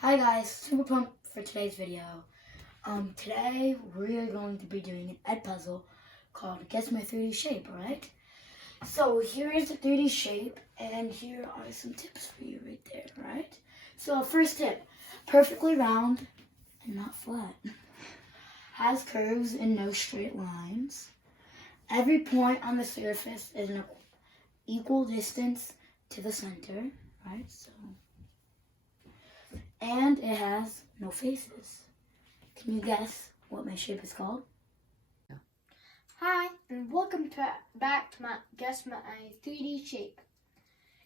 Hi guys, super pumped for today's video. Today we're going to be doing an edpuzzle called Guess My 3D Shape, alright? So here is the 3D shape, and here are some tips for you right there, right? So first tip, perfectly round and not flat. Has curves and no straight lines. Every point on the surface is an equal distance to the center, right? And it has no faces. Can you guess what my shape is called? Hi, and welcome back to my Guess My 3D Shape.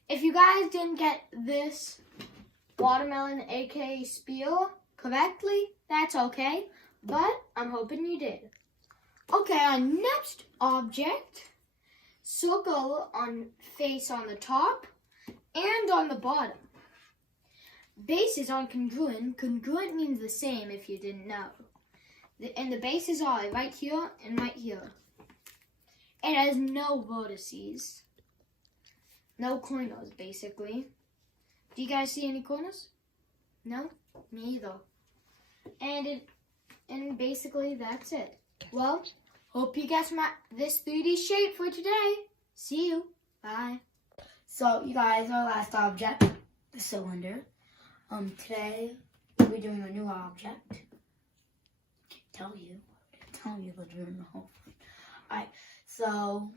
If you guys didn't get this watermelon aka spiel correctly, that's okay, but I'm hoping you did. Okay, our next object, circle on face on the top and on the bottom. Bases are congruent. Congruent means the same if you didn't know. And the bases are right here and right here. It has no vertices. No corners, basically. Do you guys see any corners? No? Me either. And basically that's it. Well, hope you guessed this 3D shape for today. See you. Bye. So you guys, our last object, the cylinder. Today we'll be doing a new object. I can't tell you, but you're in the whole thing. Alright, so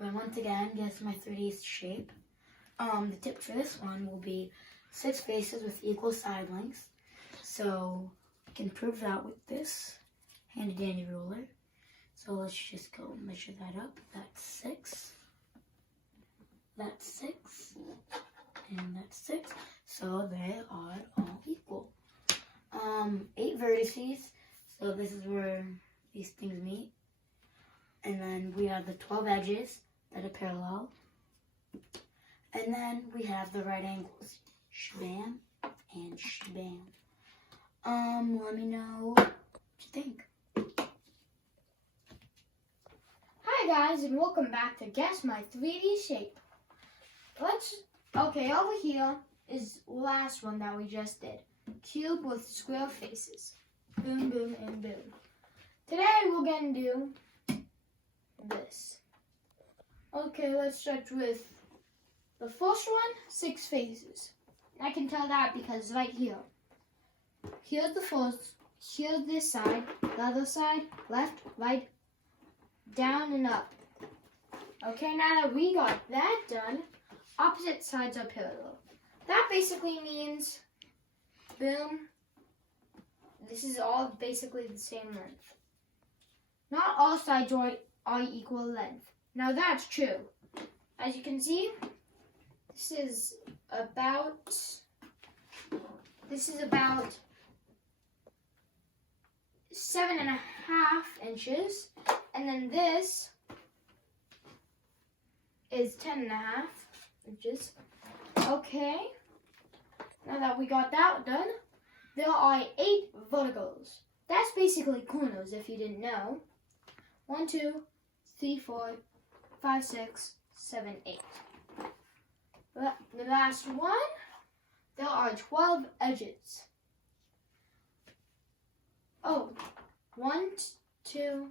we'll once again guess my 3D shape. The tip for this one will be 6 faces with equal side lengths. So you can prove that with this handy dandy ruler. So let's just go measure that up. That's 6. That's 6. And that's 6. So they are all equal. 8 vertices. So this is where these things meet. And then we have the 12 edges that are parallel. And then we have the right angles. Shabam and shabam. Let me know what you think. Hi guys, and welcome back to Guess My 3D Shape. Okay, over here is the last one that we just did. Cube with square faces. Boom, boom, and boom. Today we're going to do this. Okay, let's start with the first one, 6 faces. I can tell that because right here. Here's the first, here's this side, the other side, left, right, down, and up. Okay, now that we got that done, opposite sides are parallel. That basically means, boom, this is all basically the same length. Not all sides are equal length. Now that's true. As you can see, this is about 7.5 inches, and then this is 10.5 inches. Okay, now that we got that done, there are 8 verticals. That's basically corners if you didn't know. 1, 2, 3, 4, 5, 6, 7, 8. The last one, there are 12 edges. Oh, 1, 2,